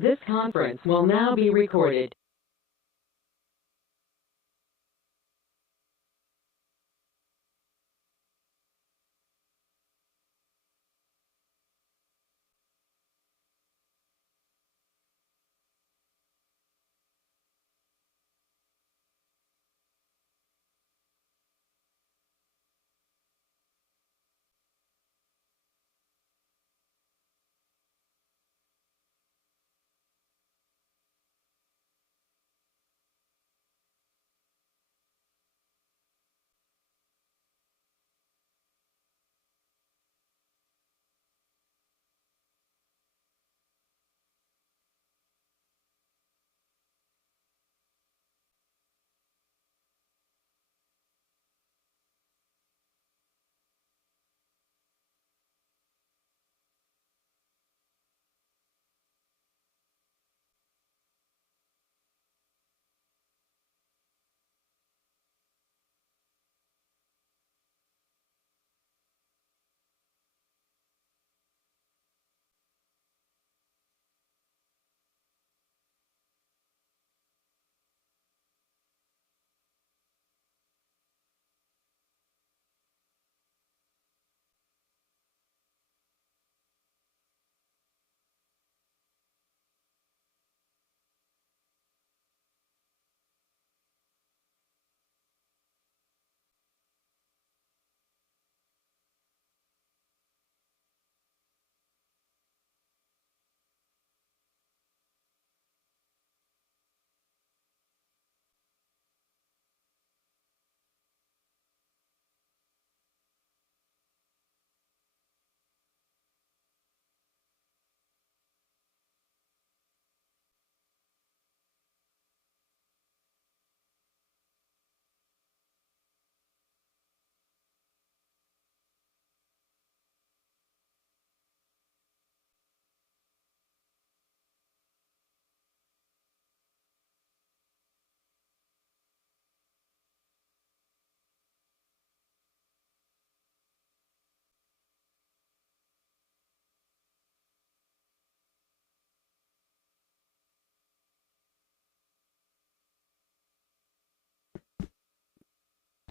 This conference will now be recorded.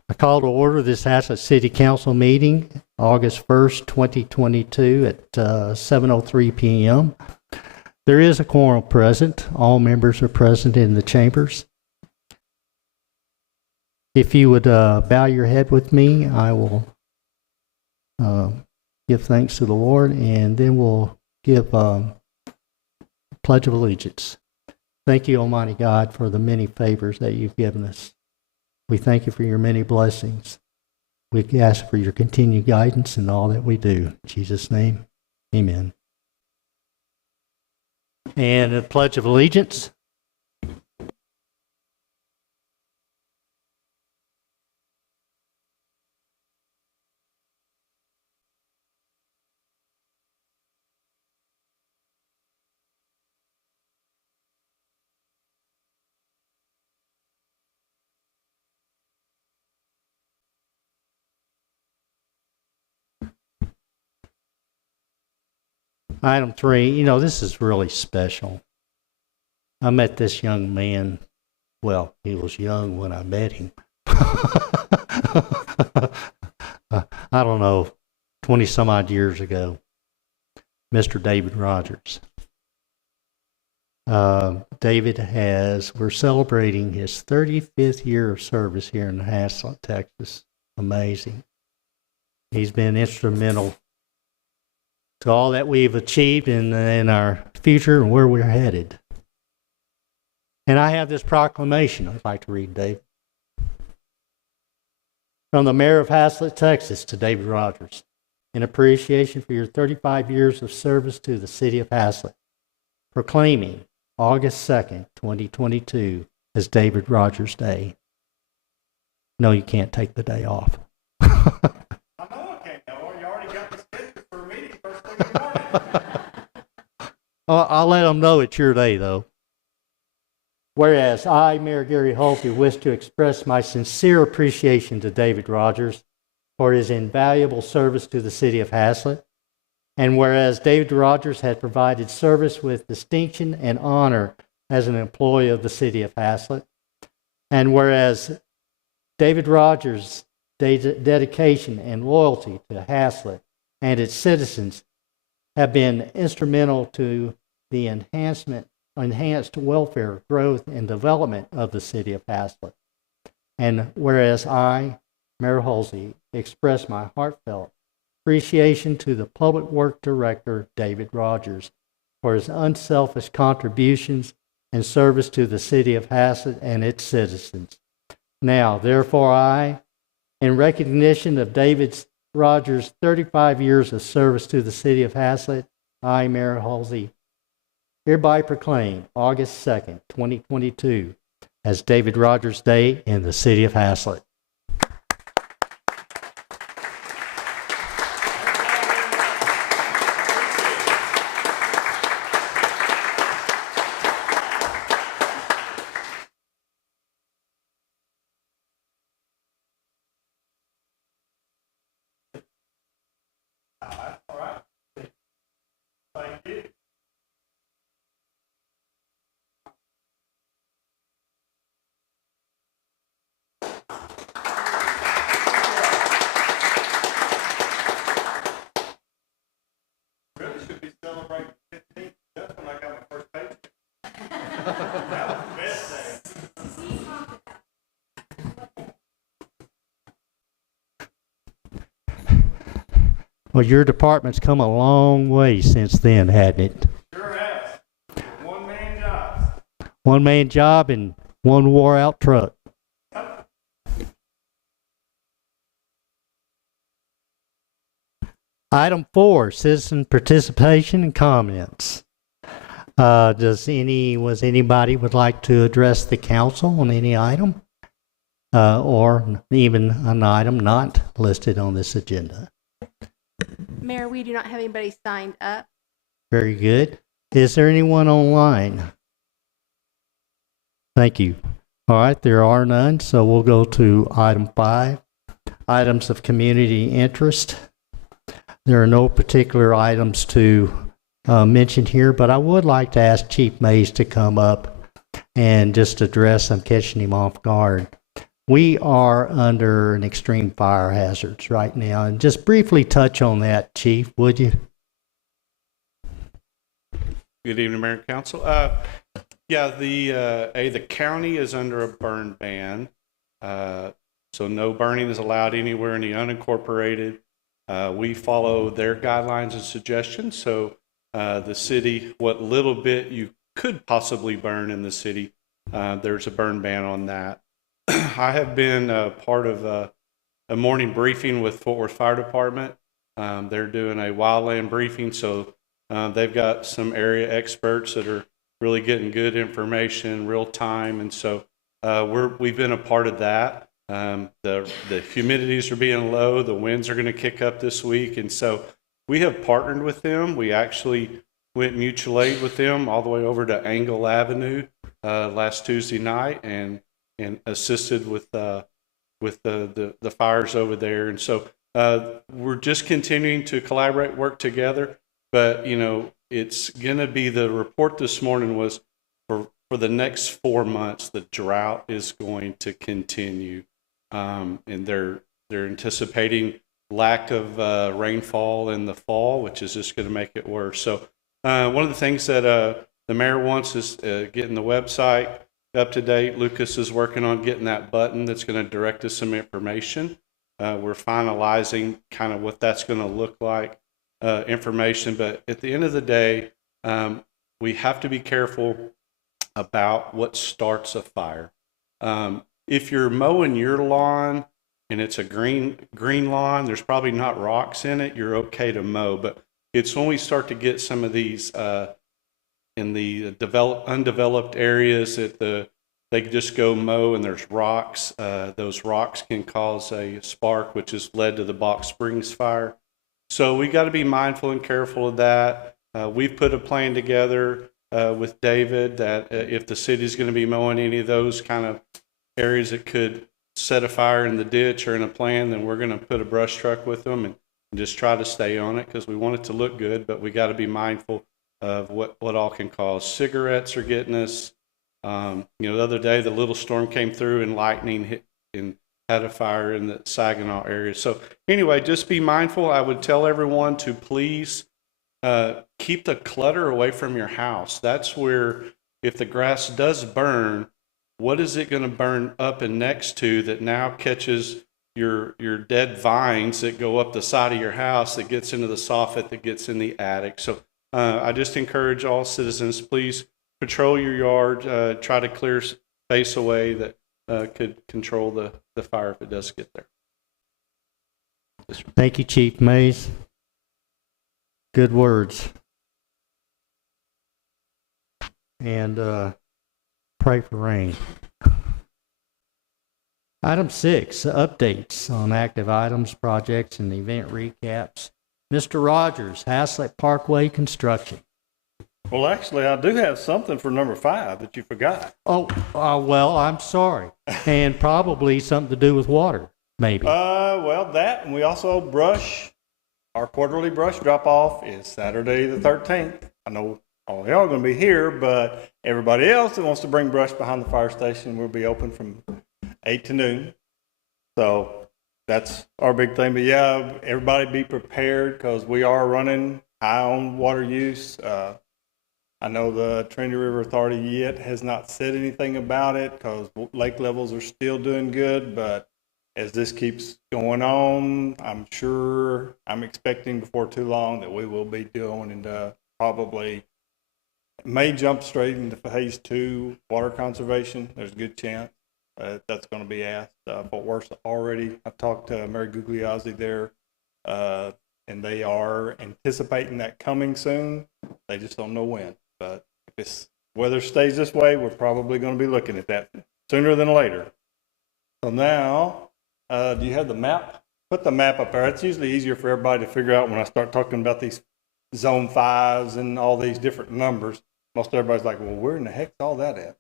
I call to order this Haslett City Council meeting, August 1st, 2022 at 7:03 p.m. There is a quorum present. All members are present in the chambers. If you would bow your head with me, I will give thanks to the Lord, and then we'll give Pledge of Allegiance. Thank you, Almighty God, for the many favors that you've given us. We thank you for your many blessings. We ask for your continued guidance in all that we do. In Jesus' name, amen. And a Pledge of Allegiance. Item 3, this is really special. I met this young man, well, he was young when I met him. I don't know, 20 some odd years ago, Mr. David Rogers. We're celebrating his 35th year of service here in Haslett, Texas. Amazing. He's been instrumental to all that we've achieved in our future and where we're headed. And I have this proclamation I'd like to read, Dave. From the Mayor of Haslett, Texas, to David Rogers, in appreciation for your 35 years of service to the city of Haslett, proclaiming August 2nd, 2022 as David Rogers Day. No, you can't take the day off. I'll let them know it's your day, though. Whereas I, Mayor Gary Holtby, wish to express my sincere appreciation to David Rogers for his invaluable service to the city of Haslett. And whereas David Rogers had provided service with distinction and honor as an employee of the city of Haslett, and whereas David Rogers' dedication and loyalty to Haslett and its citizens have been instrumental to the enhanced welfare, growth, and development of the city of Haslett. And whereas I, Mayor Halsey, express my heartfelt appreciation to the Public Works Director, David Rogers, for his unselfish contributions and service to the city of Haslett and its citizens. Now, therefore, I, in recognition of David Rogers' 35 years of service to the city of Haslett, I, Mayor Halsey, hereby proclaim August 2nd, 2022, as David Rogers Day in the city of Haslett. Really should be celebrating 15th. Just when I got my first paycheck. That was the best day. Well, your department's come a long way since then, hadn't it? Sure has. One-man jobs. One-man job and one wore-out truck. Item 4, citizen participation and comments. Was anybody would like to address the council on any item, or even an item not listed on this agenda? Mayor, we do not have anybody signed up. Very good. Is there anyone online? Thank you. All right, there are none, so we'll go to item 5, items of community interest. There are no particular items to mention here, but I would like to ask Chief Mays to come up and just address, I'm catching him off guard. We are under an extreme fire hazards right now, and just briefly touch on that, Chief, would you? Good evening, Mayor and Council. Yeah, the county is under a burn ban, so no burning is allowed anywhere in the unincorporated. We follow their guidelines and suggestions, so the city, what little bit you could possibly burn in the city, there's a burn ban on that. I have been part of a morning briefing with Fort Worth Fire Department. They're doing a wildland briefing, so they've got some area experts that are really getting good information real time, and so we've been a part of that. The humidities are being low, the winds are going to kick up this week, and so we have partnered with them. We actually went mutual aid with them all the way over to Angle Avenue last Tuesday night and assisted with the fires over there. And so we're just continuing to collaborate, work together. But it's going to be, the report this morning was for the next 4 months, the drought is going to continue. And they're anticipating lack of rainfall in the fall, which is just going to make it worse. So one of the things that the mayor wants is getting the website up to date. Lucas is working on getting that button that's going to direct us some information. We're finalizing kind of what that's going to look like, information. But at the end of the day, we have to be careful about what starts a fire. If you're mowing your lawn and it's a green lawn, there's probably not rocks in it, you're okay to mow. But it's when we start to get some of these in the undeveloped areas that they just go mow and there's rocks. Those rocks can cause a spark, which has led to the Box Springs fire. So we got to be mindful and careful of that. We've put a plan together with David that if the city's going to be mowing any of those kind of areas that could set a fire in the ditch or in a plan, then we're going to put a brush truck with them and and just try to stay on it because we want it to look good, but we got to be mindful of what all can cause. Cigarettes are getting us. The other day, the little storm came through and lightning hit and had a fire in the Saginaw area. So anyway, just be mindful. I would tell everyone to please keep the clutter away from your house. That's where, if the grass does burn, what is it going to burn up and next to that now catches your dead vines that go up the side of your house, that gets into the soffit, that gets in the attic? So I just encourage all citizens, please patrol your yard, try to clear space away that could control the fire if it does get there. Thank you, Chief Mays. Good words. And pray for rain. Item 6, updates on active items, projects, and event recaps. Mr. Rogers, Haslett Parkway construction. Well, actually, I do have something for number 5 that you forgot. Oh, well, I'm sorry. And probably something to do with water, maybe. Well, that, and we also brush. Our quarterly brush drop-off is Saturday the 13th. I know all y'all are going to be here, but everybody else that wants to bring brush behind the fire station will be open from 8 to noon. So that's our big thing. But yeah, everybody be prepared because we are running high on water use. I know the Trinity River Authority yet has not said anything about it because lake levels are still doing good, but as this keeps going on, I'm expecting before too long that we will be doing into probably may jump straight into phase 2 water conservation. There's a good chance that's going to be asked. Fort Worth already, I've talked to Mary Gugliozzi there, and they are anticipating that coming soon. They just don't know when. But if this weather stays this way, we're probably going to be looking at that sooner than later. So now, do you have the map? Put the map up there. It's usually easier for everybody to figure out when I start talking about these zone 5s and all these different numbers. Most everybody's like, well, where in the heck's all that at?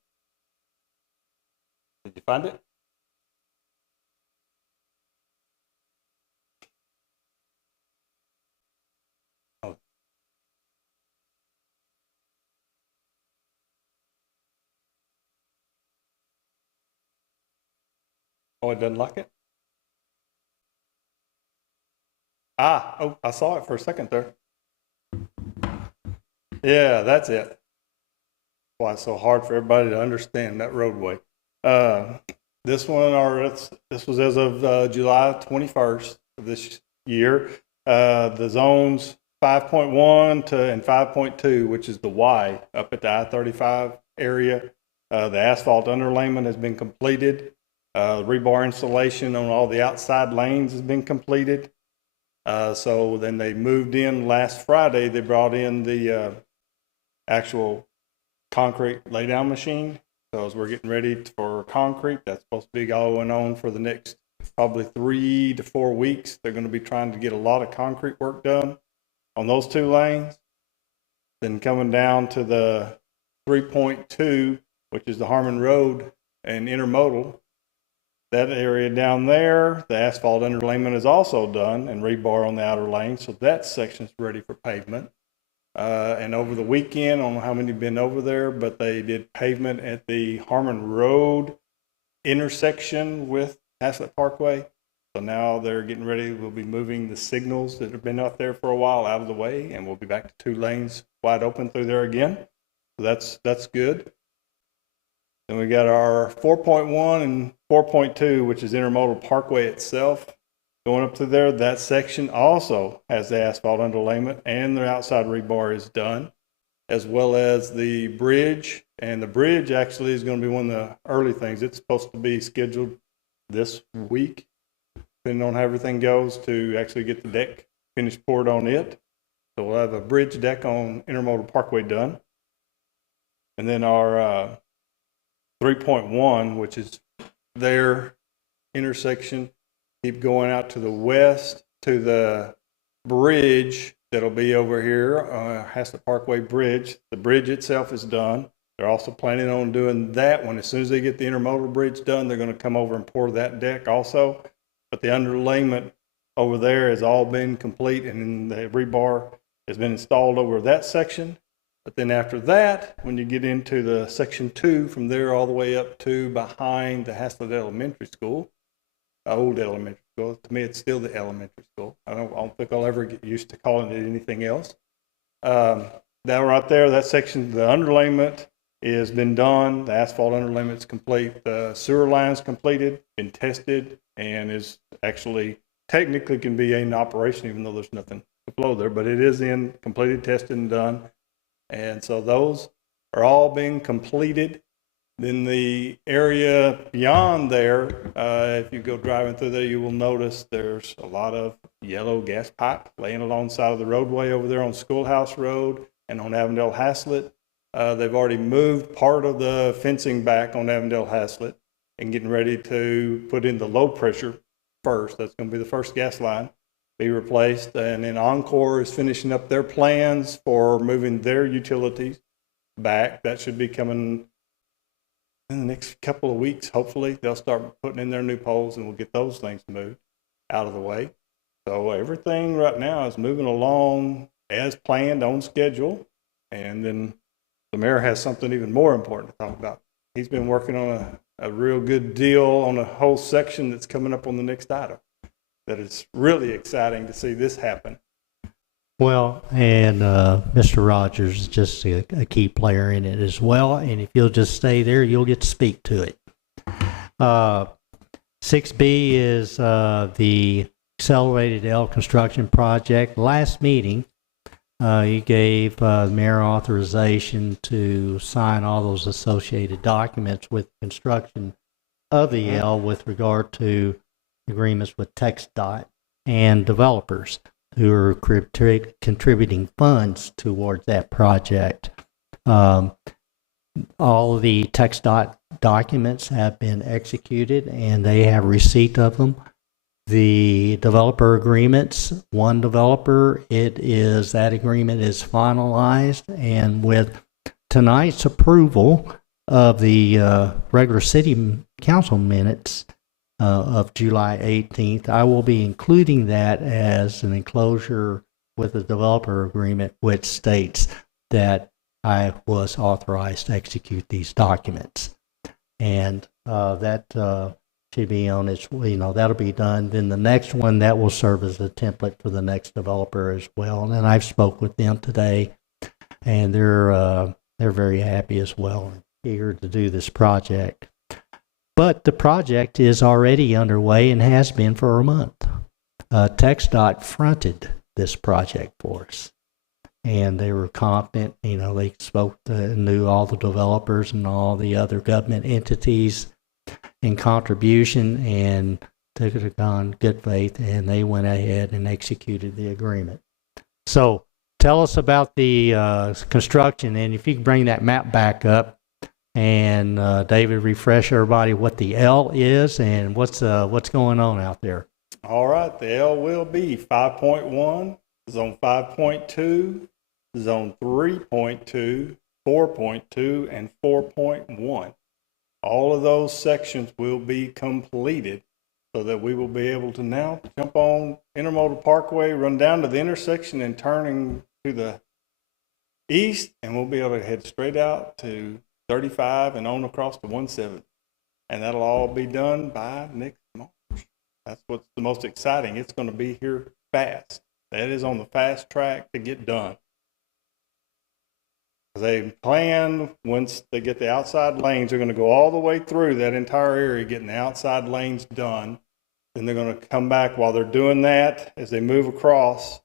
Did you find it? Oh, it doesn't like it? Oh, I saw it for a second there. Yeah, that's it. Why it's so hard for everybody to understand that roadway. This was as of July 21st of this year. The zones 5.1 and 5.2, which is the Y up at the I-35 area. The asphalt underlayment has been completed. Rebar installation on all the outside lanes has been completed. So then they moved in last Friday. They brought in the actual concrete laydown machine. So as we're getting ready for concrete, that's supposed to be going on for the next probably 3 to 4 weeks. They're going to be trying to get a lot of concrete work done on those 2 lanes. Then coming down to the 3.2, which is the Harmon Road and Intermodal. That area down there, the asphalt underlayment is also done and rebar on the outer lane. So that section's ready for pavement. And over the weekend, I don't know how many have been over there, but they did pavement at the Harmon Road intersection with Haslett Parkway. So now they're getting ready. We'll be moving the signals that have been out there for a while out of the way, and we'll be back to 2 lanes wide open through there again. So that's good. Then we got our 4.1 and 4.2, which is Intermodal Parkway itself. Going up through there, that section also has the asphalt underlayment and the outside rebar is done, as well as the bridge. And the bridge actually is going to be one of the early things. It's supposed to be scheduled this week, depending on how everything goes, to actually get the deck finished poured on it. So we'll have a bridge deck on Intermodal Parkway done. And then our 3.1, which is their intersection, keep going out to the west to the bridge that'll be over here, Haslett Parkway Bridge. The bridge itself is done. They're also planning on doing that one. As soon as they get the intermodal bridge done, they're going to come over and pour that deck also. But the underlayment over there has all been complete, and the rebar has been installed over that section. But then after that, when you get into the section 2, from there all the way up to behind the Haslett Elementary School, old elementary school. To me, it's still the elementary school. I don't think I'll ever get used to calling it anything else. That right there, that section, the underlayment has been done. The asphalt underlayment's complete. The sewer line's completed, been tested, and is actually technically can be in operation, even though there's nothing to flow there. But it is in completed, tested, and done. And so those are all being completed. Then the area beyond there, if you go driving through there, you will notice there's a lot of yellow gas pipe laying alongside of the roadway over there on Schoolhouse Road and on Avondale Haslett. They've already moved part of the fencing back on Avondale Haslett and getting ready to put in the low pressure first. That's going to be the first gas line, be replaced. And then Encore is finishing up their plans for moving their utilities back. That should be coming in the next couple of weeks. Hopefully they'll start putting in their new poles and we'll get those things moved out of the way. So everything right now is moving along as planned, on schedule. And then the mayor has something even more important to talk about. He's been working on a real good deal on a whole section that's coming up on the next item. That is really exciting to see this happen. Well, and Mr. Rogers is just a key player in it as well. And if you'll just stay there, you'll get to speak to it. 6B is the Accelerated L Construction Project. Last meeting, you gave the mayor authorization to sign all those associated documents with construction of the L with regard to agreements with TxDOT and developers who are contributing funds towards that project. All of the TxDOT documents have been executed and they have receipt of them. The developer agreements, one developer, that agreement is finalized, and with tonight's approval of the regular city council minutes of July 18th, I will be including that as an enclosure with the developer agreement, which states that I was authorized to execute these documents. And that should be on its, that'll be done. Then the next one, that will serve as a template for the next developer as well. And I've spoke with them today, and they're very happy as well, and eager to do this project. But the project is already underway and has been for a month. TxDOT fronted this project for us, and they were confident. They knew all the developers and all the other government entities in contribution, and took it on good faith, and they went ahead and executed the agreement. So tell us about the construction, and if you can bring that map back up. And David, refresh everybody what the L is and what's going on out there. All right, the L will be 5.1, Zone 5.2, Zone 3.2, 4.2, and 4.1. All of those sections will be completed so that we will be able to now jump on Intermodal Parkway, run down to the intersection and turning to the east, and we'll be able to head straight out to 35 and on across to 170. And that'll all be done by next March. That's what's the most exciting. It's going to be here fast. That is on the fast track to get done. They plan, once they get the outside lanes, they're going to go all the way through that entire area, getting the outside lanes done. Then they're going to come back while they're doing that. As they move across,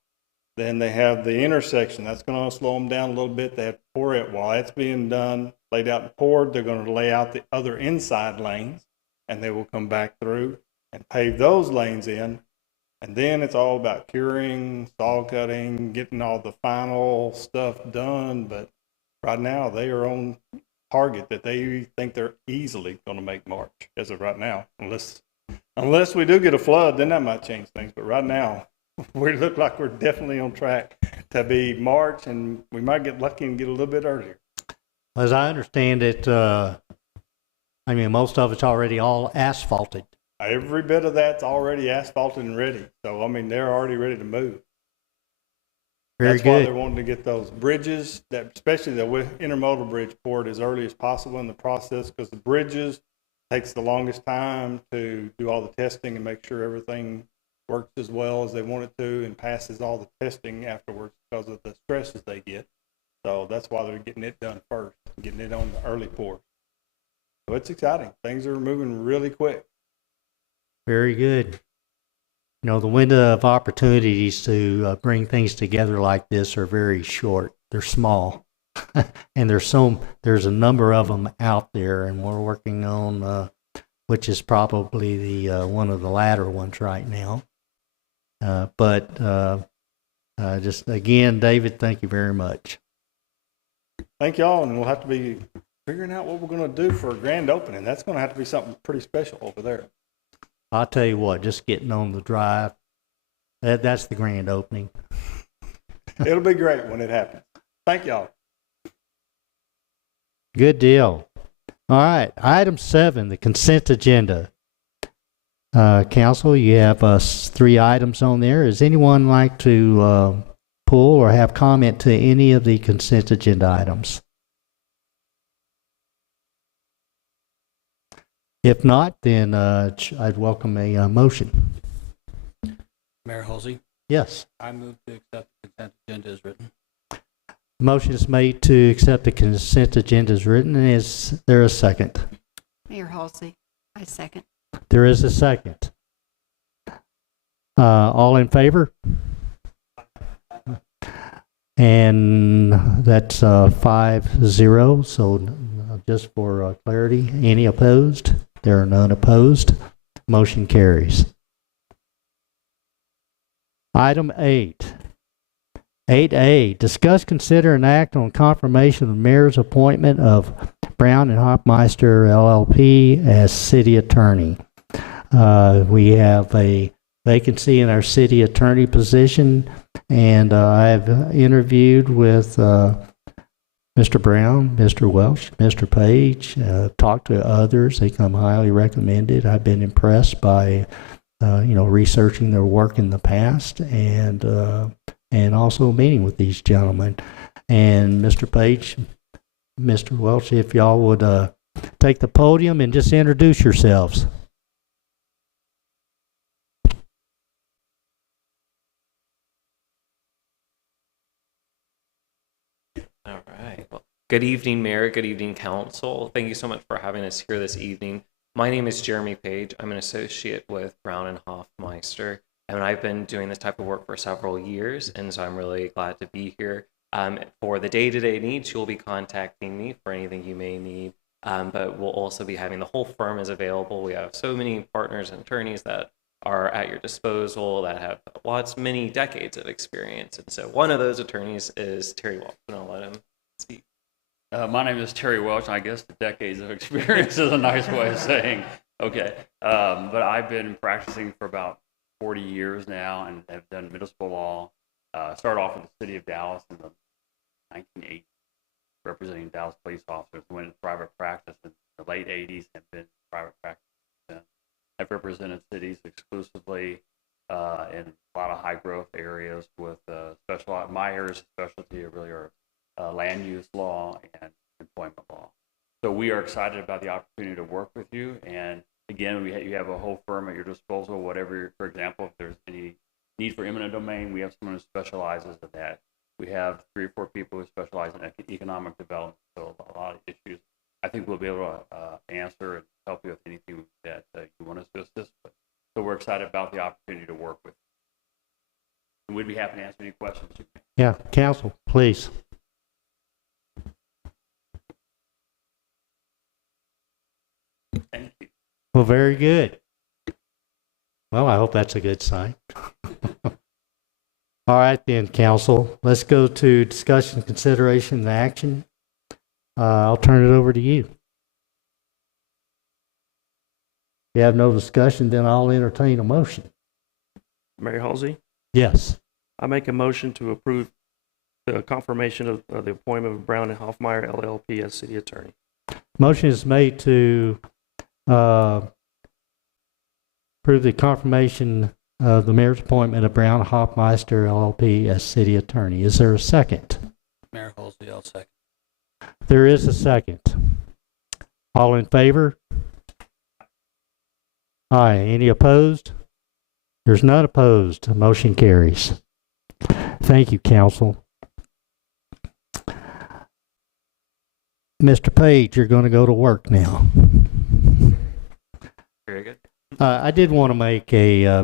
then they have the intersection. That's going to slow them down a little bit. They have to pour it. While that's being done, laid out and poured, they're going to lay out the other inside lanes, and they will come back through and pave those lanes in. And then it's all about curing, saw cutting, getting all the final stuff done. But right now, they are on target that they think they're easily going to make March as of right now. Unless we do get a flood, then that might change things. But right now, we look like we're definitely on track to be March, and we might get lucky and get a little bit earlier. As I understand it, most of it's already all asphalted. every bit of that's already asphalted and ready. So, I mean, they're already ready to move. Very That's why good. they're wanting to get those bridges, that especially the intermodal bridge, poured as early as possible in the process, because the bridges takes the longest time to do all the testing and make sure everything works as well as they want it to and passes all the testing afterwards because of the stresses they get. So that's why they're getting it done first, getting it on the early pour. So it's exciting. Things are moving really quick. Very good. You know, the window of opportunities to bring things together like this are very short. They're small. And there's a number of them out there, and we're working on, which is probably the one of the latter ones right now. But just again, David, thank you very much. Thank y'all, and we'll have to be figuring out what we're going to do for a grand opening. That's going to have to be something pretty special over there. I'll tell you what, just getting on the drive, that's the grand opening. It'll be great when it happens. Thank y'all. Good deal. All right, item 7, the consent agenda. Council, you have 3 items on there. Does anyone like to pull or have comment to any of the consent agenda items? If not, then I'd welcome a motion. Mayor Halsey, Yes. I move to accept the consent agenda as written. Motion is made to accept the consent agenda as written. Is there a second? Mayor Halsey, I second. There is a second. All in favor? And that's 5-0. So just for clarity, any opposed? There are none opposed. Motion carries. Item 8. 8A, discuss, consider, and act on confirmation of the mayor's appointment of Brown and Hofmeister LLP as city attorney. We have a vacancy in our city attorney position, and I've interviewed with Mr. Brown, Mr. Welch, Mr. Page, talked to others. They come highly recommended. I've been impressed by, researching their work in the past and also meeting with these gentlemen. And Mr. Page, Mr. Welch, if y'all would take the podium and just introduce yourselves. All right. Well, good evening, Mayor. Good evening, Council. Thank you so much for having us here this evening. My name is Jeremy Page. I'm an associate with Brown and Hofmeister, and I've been doing this type of work for several years, and so I'm really glad to be here. For the day-to-day needs, you'll be contacting me for anything you may need, but we'll also be having the whole firm is available. We have so many partners and attorneys that are at your disposal that have many decades of experience. And so one of those attorneys is Terry Welch, and I'll let him speak. My name is Terry Welch, and I guess the decades of experience is a nice way of saying, okay. But I've been practicing for about 40 years now and have done municipal law. Started off with the city of Dallas in the 1980s, representing Dallas police officers. Went into private practice in the late 80s and been in private practice since. I've represented cities exclusively in a lot of high growth areas with my areas of specialty really are land use law and employment law. So we are excited about the opportunity to work with you. And again, you have a whole firm at your disposal, whatever, for example, if there's any need for eminent domain, we have someone who specializes in that. We have 3 or 4 people who specialize in economic development, so a lot of issues. I think we'll be able to answer and help you with anything that you want us to assist with. So we're excited about the opportunity to work with you. And we'd be happy to answer any questions. Yeah, counsel, please. Thank you. Well, very good. Well, I hope that's a good sign. All right then, council. Let's go to discussion, consideration, and action. I'll turn it over to you. If you have no discussion, then I'll entertain a motion. Mayor Halsey, Yes. I make a motion to approve the confirmation of the appointment of Brown and Hofmeister LLP as city attorney. Motion is made to Approve the confirmation of the mayor's appointment of Brown Hoffmeister LLP as city attorney. Is there a second? Mayor Halsey, I'll second. There is a second. All in favor? Aye. Any opposed? There's none opposed. Motion carries. Thank you, council. Mr. Page, you're going to go to work now. Very good. I did want to make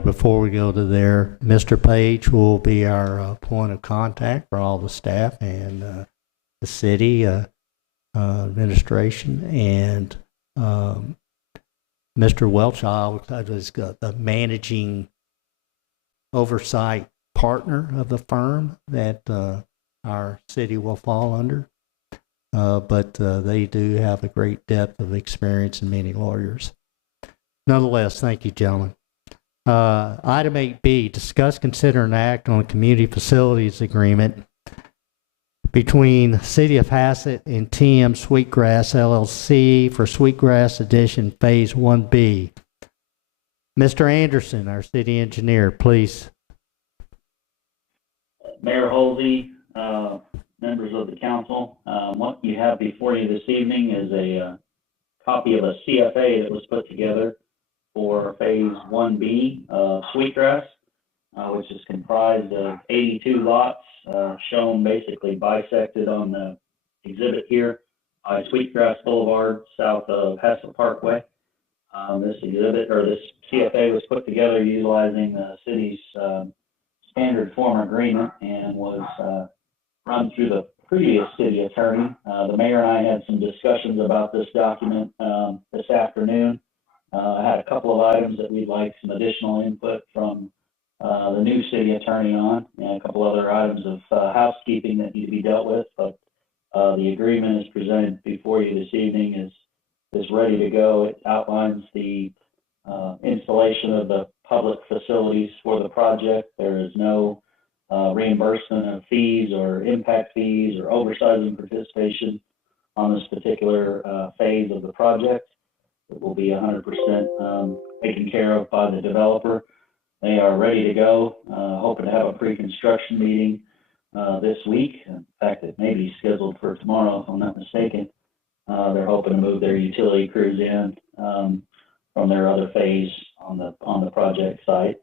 before we go to there, Mr. Page will be our point of contact for all the staff and the city administration, and Mr. Welch is the managing oversight partner of the firm that our city will fall under. But they do have a great depth of experience and many lawyers. Nonetheless, thank you, gentlemen. Item 8B, discuss, consider, and act on a community facilities agreement between City of Hassett and TM Sweetgrass LLC for Sweetgrass Addition Phase 1B. Mr. Anderson, our city engineer, please. Mayor Halsey, members of the council, what you have before you this evening is a copy of a CFA that was put together for Phase 1B of Sweetgrass, which is comprised of 82 lots shown basically bisected on the exhibit here by Sweetgrass Boulevard south of Hassett Parkway. This exhibit, or this CFA, was put together utilizing the city's standard form agreement and was run through the previous city attorney. The mayor and I had some discussions about this document this afternoon. I had a couple of items that we'd like some additional input from the new city attorney on, and a couple other items of housekeeping that need to be dealt with. But the agreement is presented before you this evening, is ready to go. It outlines the installation of the public facilities for the project. There is no reimbursement of fees or impact fees or oversizing participation on this particular phase of the project. It will be 100% taken care of by the developer. They are ready to go, hoping to have a pre-construction meeting this week. In fact, it may be scheduled for tomorrow, if I'm not mistaken. They're hoping to move their utility crews in from their other phase on the project site. If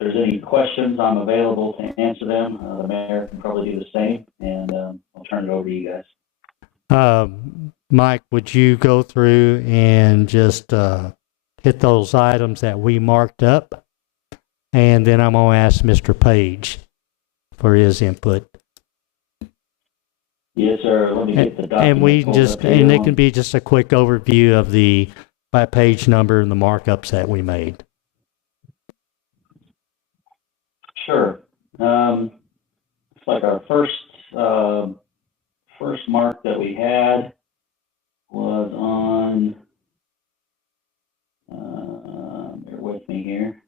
there's any questions, I'm available to answer them. The mayor can probably do the same, and I'll turn it over to you guys. Mike, would you go through and just hit those items that we marked up? And then I'm going to ask Mr. Page for his input. Yes, sir. Let me get the document. And we pulled just, up here. and it can be just a quick overview of the page number and the markups that we made. Sure. It's like our first mark that we had was on, bear with me here,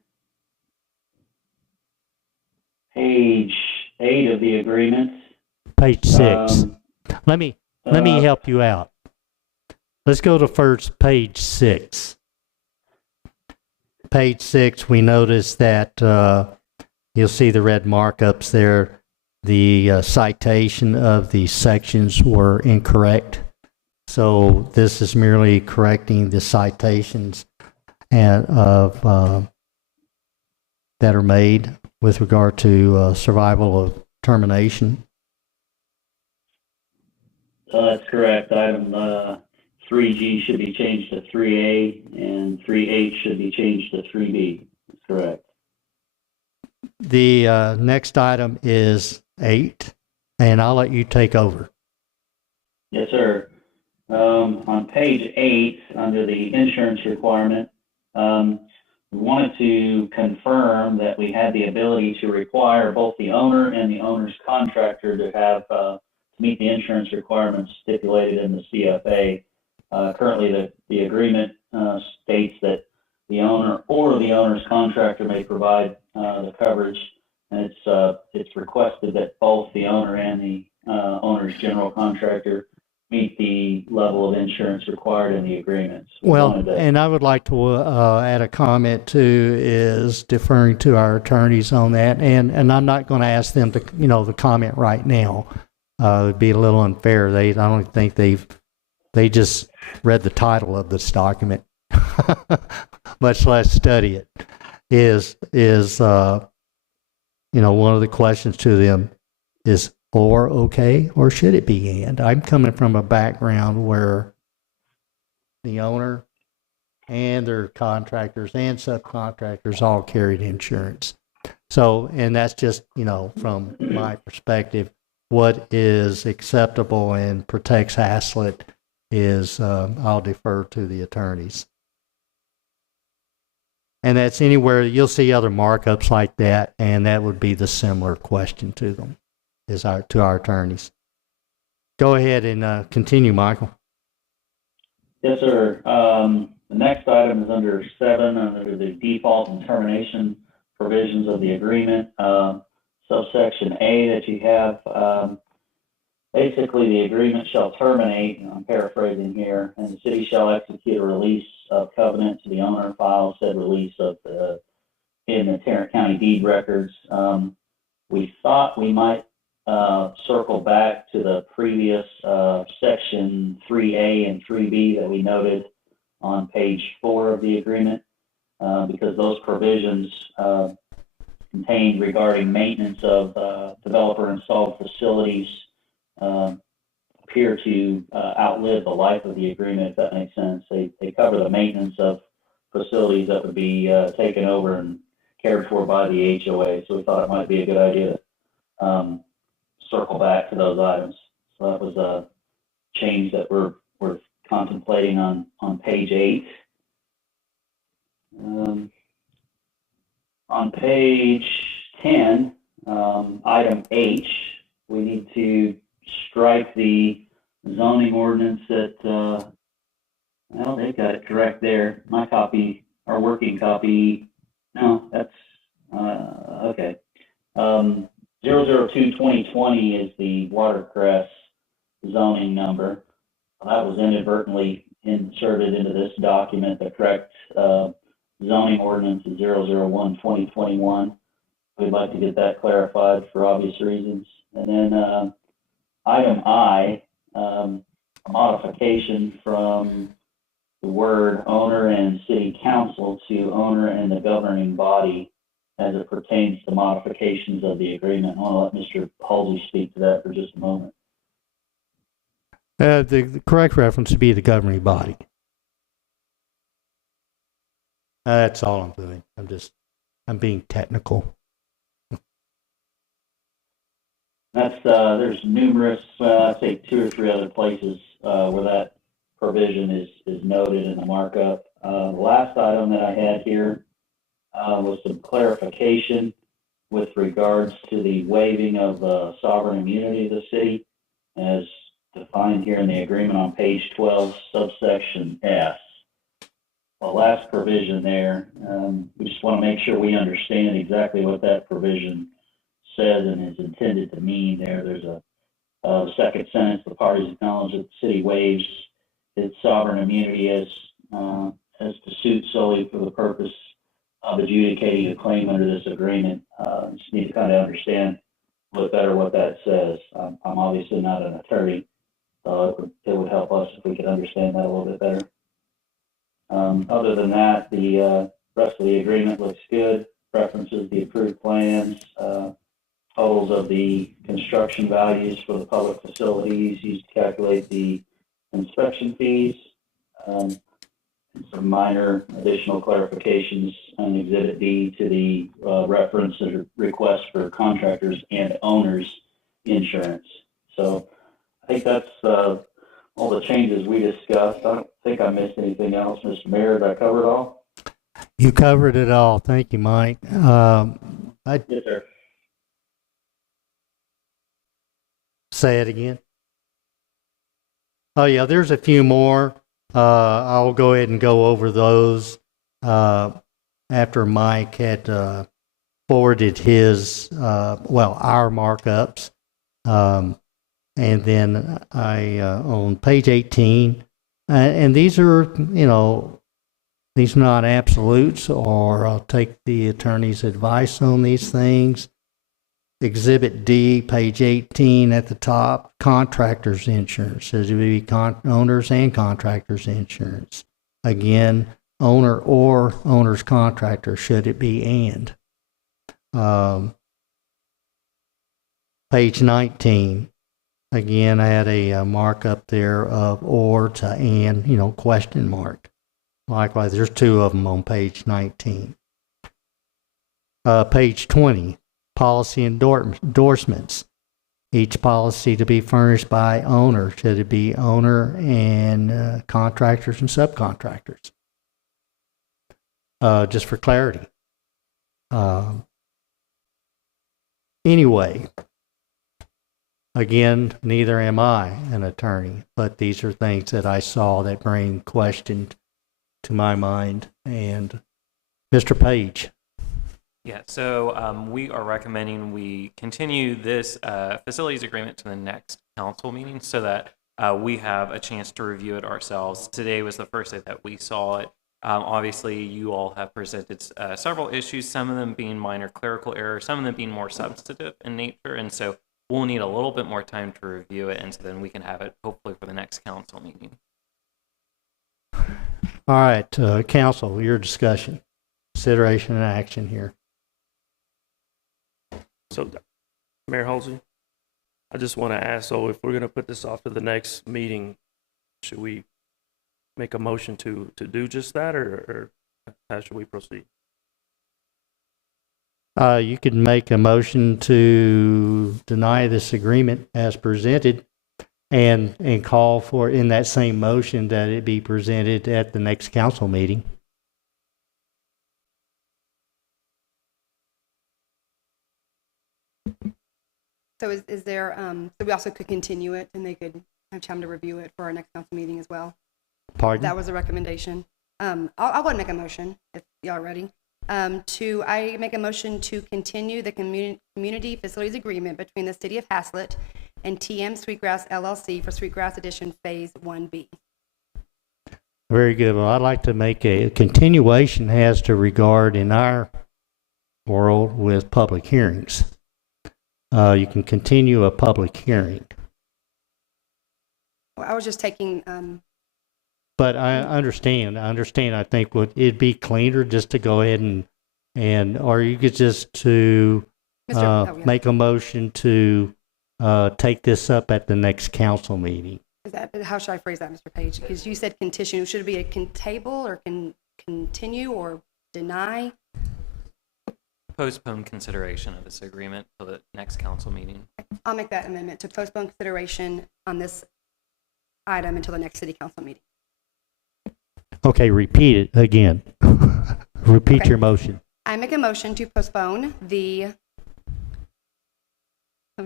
page 8 of the agreement. Page 6. Let me help you out. Let's go to first page 6. Page 6, we notice that you'll see the red markups there. The citation of the sections were incorrect. So this is merely correcting the citations and that are made with regard to survival of termination. That's correct. Item 3G should be changed to 3A, and 3H should be changed to 3B. That's correct. The next item is 8, and I'll let you take over. Yes, sir. On page 8, under the insurance requirement, we wanted to confirm that we had the ability to require both the owner and the owner's contractor to have to meet the insurance requirements stipulated in the CFA. Currently, the agreement states that the owner or the owner's contractor may provide the coverage, and it's requested that both the owner and the owner's general contractor meet the level of insurance required in the agreements. We Well, wanted to- and I would like to add a comment too, is deferring to our attorneys on that, and I'm not going to ask them to, the comment right now. It'd be a little unfair. I don't think they just read the title of this document, much less study it. Is one of the questions to them is or okay, or should it be and? I'm coming from a background where the owner and their contractors and subcontractors all carried insurance. So, and that's just, from my perspective, what is acceptable and protects Haslett is, I'll defer to the attorneys. And that's anywhere, you'll see other markups like that, and that would be the similar question to them, to our attorneys. Go ahead and continue, Michael. Yes, sir. The next item is under 7, under the default and termination provisions of the agreement. Subsection A that you have, basically the agreement shall terminate, and I'm paraphrasing here, and the city shall execute a release of covenant to the owner and file said release in the Tarrant County deed records. We thought we might circle back to the previous section 3A and 3B that we noted on page 4 of the agreement, because those provisions contained regarding maintenance of developer installed facilities appear to outlive the life of the agreement, if that makes sense. They cover the maintenance of facilities that would be taken over and cared for by the HOA, so we thought it might be a good idea to circle back to those items. So that was a change that we're contemplating on page 8. On page 10, item H, we need to strike the zoning ordinance that, well, they've got it correct there. My copy, our working copy, no, that's, okay. 002-2020 is the Watercress zoning number. That was inadvertently inserted into this document. The correct zoning ordinance is 001-2021. We'd like to get that clarified for obvious reasons. And then item I, a modification from the word owner and city council to owner and the governing body as it pertains to modifications of the agreement. I want to let Mr. Halsey speak to that for just a moment. The correct reference would be the governing body. That's all I'm doing. I'm being technical. That's there's numerous, I'd say 2 or 3 other places where that provision is noted in the markup. The last item that I had here was some clarification with regards to the waiving of sovereign immunity of the city, as defined here in the agreement on page 12, subsection S. The last provision there, we just want to make sure we understand exactly what that provision says and is intended to mean there. There's a second sentence, the parties acknowledge that the city waives its sovereign immunity as to suit solely for the purpose of adjudicating a claim under this agreement. Just need to kind of understand a little better what that says. I'm obviously not an attorney, so it would help us if we could understand that a little bit better. Other than that, the rest of the agreement looks good. References the approved plans, totals of the construction values for the public facilities used to calculate the inspection fees, and some minor additional clarifications on Exhibit D to the reference or request for contractors and owners insurance. So I think that's all the changes we discussed. I don't think I missed anything else. Mr. Mayor, did I cover it all? You covered it all. Thank you, Mike. Yes, sir. Say it again. Oh, yeah, there's a few more. I'll go ahead and go over those after Mike had forwarded his, our markups. And then on page 18, and these are, these are not absolutes, or I'll take the attorney's advice on these things. Exhibit D, page 18 at the top, contractors insurance. Says it would be owners and contractors insurance. Again, owner or owner's contractor, should it be and. Page 19, again, I had a markup there of or to and, question mark. Likewise, there's two of them on page 19. Page 20, policy endorsements. Each policy to be furnished by owner. Should it be owner and contractors and subcontractors? Just for clarity. Anyway, again, neither am I an attorney, but these are things that I saw that bring question to my mind. And Mr. Page. Yeah, so we are recommending we continue this facilities agreement to the next council meeting so that we have a chance to review it ourselves. Today was the first day that we saw it. Obviously, you all have presented several issues, some of them being minor clerical errors, some of them being more substantive in nature, and so we'll need a little bit more time to review it, and so then we can have it hopefully for the next council meeting. All right, council, your discussion, consideration and action here. So, Mayor Halsey, I just want to ask, so if we're going to put this off to the next meeting, should we make a motion to do just that, or how should we proceed? You could make a motion to deny this agreement as presented and call for, in that same motion, that it be presented at the next council meeting. So is there, so we also could continue it and they could have time to review it for our next council meeting as well? Pardon? That was a recommendation. I'll go ahead and make a motion if y'all are ready. I make a motion to continue the community facilities agreement between the City of Haslett and TM Sweetgrass LLC for Sweetgrass Edition Phase 1B. Very good. Well, I'd like to make a continuation has to regard in our world with public hearings. You can continue a public hearing. Well, I was just taking, But I understand. I think it'd be cleaner just to go ahead or you could just to make a motion to take this up at the next council meeting. is that, how should I phrase that, Mr. Page? Because you said continue. Should it be a table or continue or deny? Postpone consideration of this agreement till the next council meeting. I'll make that amendment to postpone consideration on this item until the next city council meeting. Okay, repeat it again. Repeat Okay. your motion. I make a motion to postpone the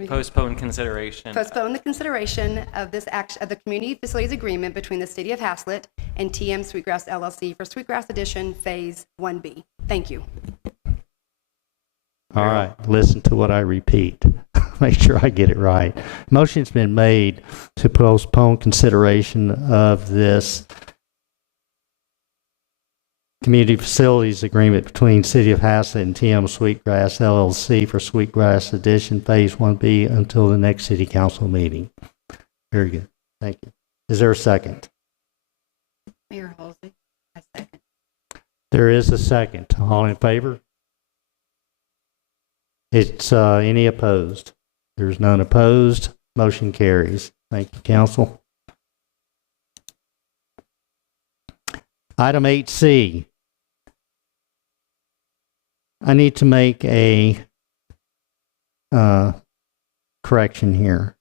Postpone consideration. Postpone the consideration of this action of the community facilities agreement between the City of Haslett and TM Sweetgrass LLC for Sweetgrass Edition Phase 1B. Thank you. All right, listen to what I repeat. Make sure I get it right. Motion's been made to postpone consideration of this community facilities agreement between City of Haslett and TM Sweetgrass LLC for Sweetgrass Edition Phase 1B until the next City Council meeting. Very good. Thank you. Is there a second? Mayor Halsey, I second. There is a second. All in favor? It's any opposed? There's none opposed. Motion carries. Thank you, council. Item 8C. I need to make a correction here.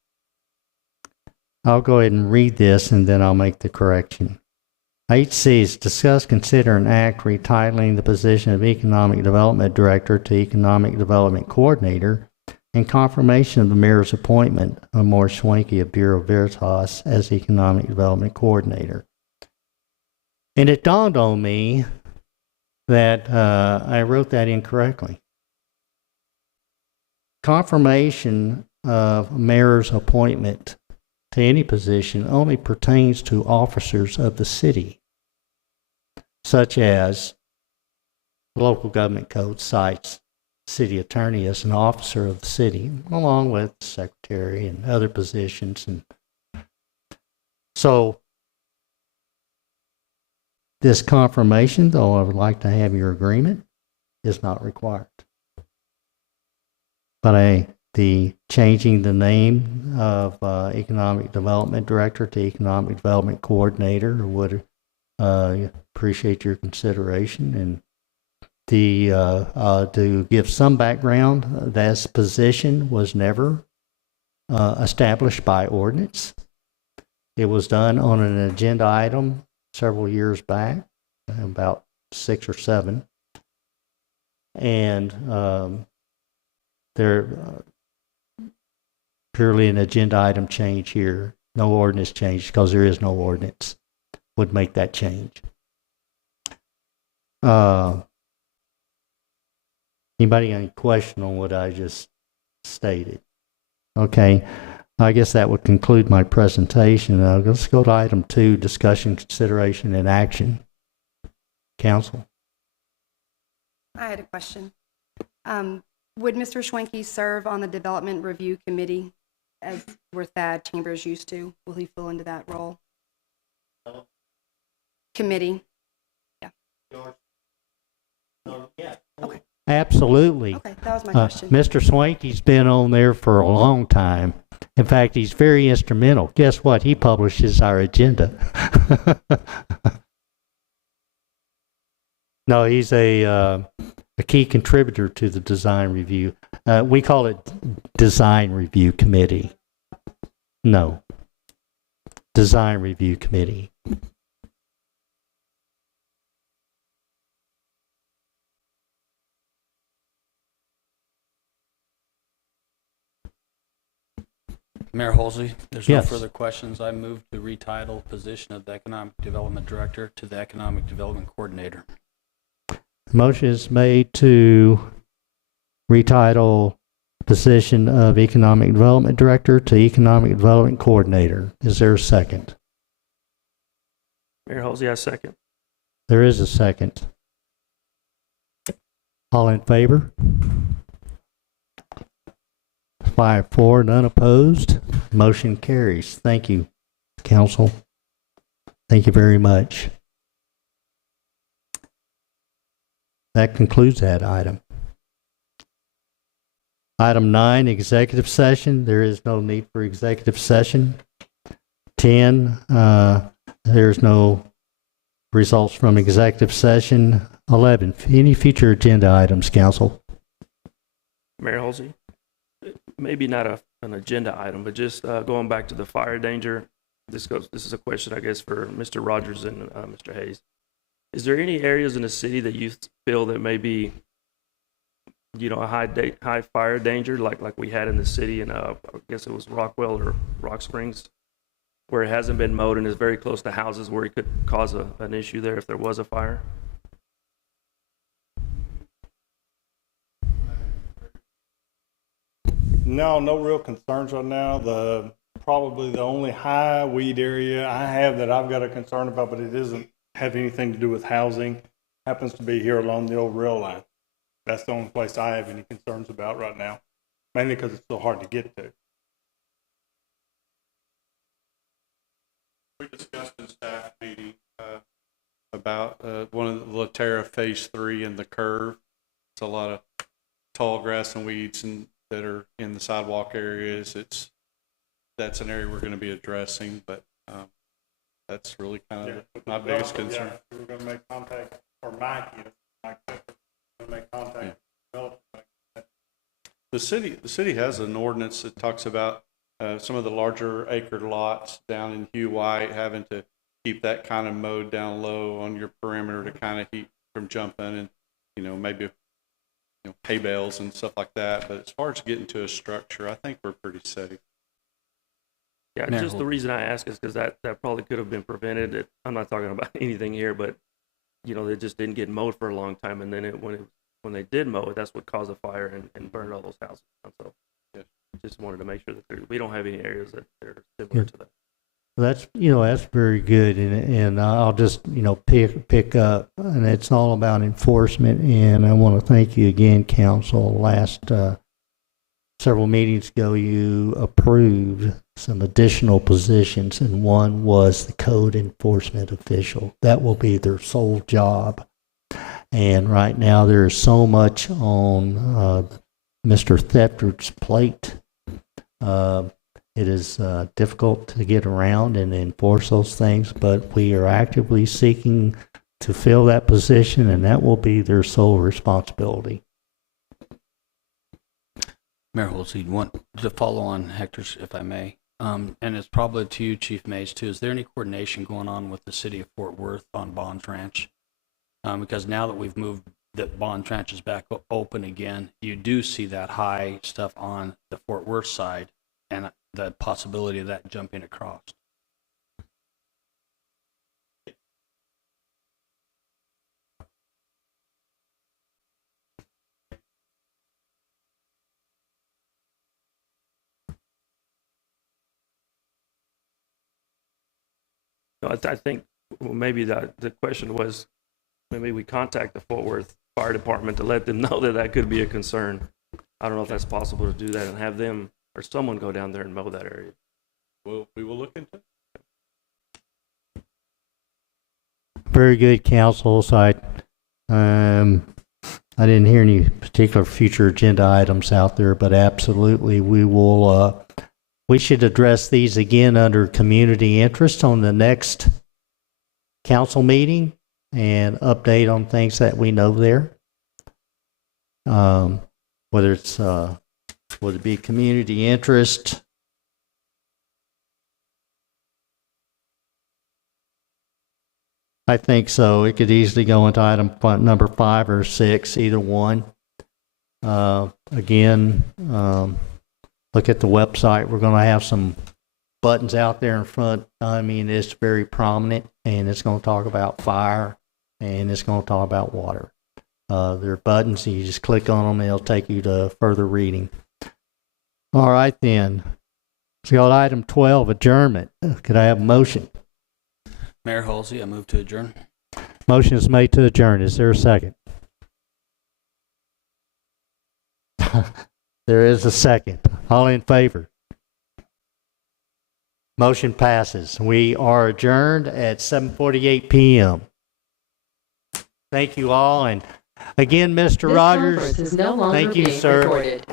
I'll go ahead and read this and then I'll make the correction. 8C is discuss, consider, and act retitling the position of Economic Development Director to Economic Development Coordinator and confirmation of the mayor's appointment of Morris Schwenke of Bureau Veritas as Economic Development Coordinator. And it dawned on me that I wrote that incorrectly. Confirmation of mayor's appointment to any position only pertains to officers of the city, such as the local government code cites city attorney as an officer of the city, along with secretary and other positions. And so this confirmation, though I would like to have your agreement, is not required. But the changing the name of Economic Development Director to Economic Development Coordinator would appreciate your consideration. And to give some background, this position was never established by ordinance. It was done on an agenda item several years back, about 6 or 7. And they're purely an agenda item change here. No ordinance change, because there is no ordinance would make that change. Anybody got any question on what I just stated? Okay, I guess that would conclude my presentation. Let's go to item 2, discussion, consideration, and action. Council. I had a question. Would Mr. Schwenke serve on the Development Review Committee as where Thad Chambers used to? Will he fill into that role? Committee. Yeah. Okay. Absolutely. Okay, that was my question. Mr. Swanky's been on there for a long time. In fact, he's very instrumental. Guess what? He publishes our agenda. No, he's a key contributor to the design review. We call it Design Review Committee. No. Design Review Committee. Mayor Holsey, there's Yes. no further questions. I move to retitle position of the Economic Development Director to the Economic Development Coordinator. Motion is made to retitle position of Economic Development Director to Economic Development Coordinator. Is there a second? Mayor Halsey, I second. There is a second. All in favor? 5-4, none opposed. Motion carries. Thank you, Council. Thank you very much. That concludes that item. Item 9, executive session. There is no need for executive session. 10, there's no results from executive session. 11, any future agenda items, Council? Mayor Halsey, maybe not an agenda item, but just going back to the fire danger. This is a question, I guess, for Mr. Rogers and Mr. Hayes. Is there any areas in the city that you feel that may be, a high fire danger, like we had in the city in, I guess it was Rockwell or Rock Springs, where it hasn't been mowed and is very close to houses where it could cause an issue there if there was a fire? No real concerns right now. Probably the only high weed area I have that I've got a concern about, but it doesn't have anything to do with housing, happens to be here along the old rail line. That's the only place I have any concerns about right now, mainly because it's so hard to get to. We discussed in staff meeting about one of the Laterra Phase 3 and the curve. It's a lot of tall grass and weeds that are in the sidewalk areas. That's an area we're going to be addressing, but that's really kind of my biggest concern. Yeah, we're going to make contact, or Mike is going to make contact. Yeah. The city has an ordinance that talks about some of the larger acre lots down in Hugh White having to keep that kind of mowed down low on your perimeter to kind of keep from jumping and maybe hay bales and stuff like that. But as far as getting to a structure, I think we're pretty safe. Yeah, Mayor just the reason I ask is because that probably could have been prevented. I'm not talking about anything here, but they just didn't get mowed for a long time, and then when they did mow it, that's what caused the fire and burned all those houses. So, yes. just wanted to make sure that we don't have any areas that are similar to that. That's, that's very good, and I'll just, pick up, and it's all about enforcement, and I want to thank you again, council. Last several meetings ago, you approved some additional positions, and one was the code enforcement official. That will be their sole job, and right now there is so much on Mr. Thepford's plate. It is difficult to get around and enforce those things, but we are actively seeking to fill that position, and that will be their sole responsibility. Mayor Holsey, want to follow on Hector's, if I may, and it's probably to you, Chief Mays, too. Is there any coordination going on with the city of Fort Worth on Bonds Ranch? Because now that we've moved, that Bonds Ranch is back open again, you do see that high stuff on the Fort Worth side, and the possibility of that jumping across. I think maybe the question was, maybe we contact the Fort Worth Fire Department to let them know that could be a concern. I don't know if that's possible to do that and have them or someone go down there and mow that area. Well, we will look into it. Very good, council. So I didn't hear any particular future agenda items out there, but absolutely we will. We should address these again under community interest on the next council meeting and update on things that we know there. Whether it's would it be community interest? I think so. It could easily go into item number 5 or 6, either one. Again, look at the website. We're going to have some buttons out there in front. I mean, it's very prominent, and it's going to talk about fire, and it's going to talk about water. There are buttons, and you just click on them, and it'll take you to further reading. All right, then. So, got item 12, adjournment. Could I have a motion? Mayor Holsey, I move to adjourn. Motion is made to adjourn. Is there a second? There is a second. All in favor? Motion passes. We are adjourned at 7:48 p.m. Thank you all. And again, Mr. This Rogers, conference is no longer thank you, being sir. recorded.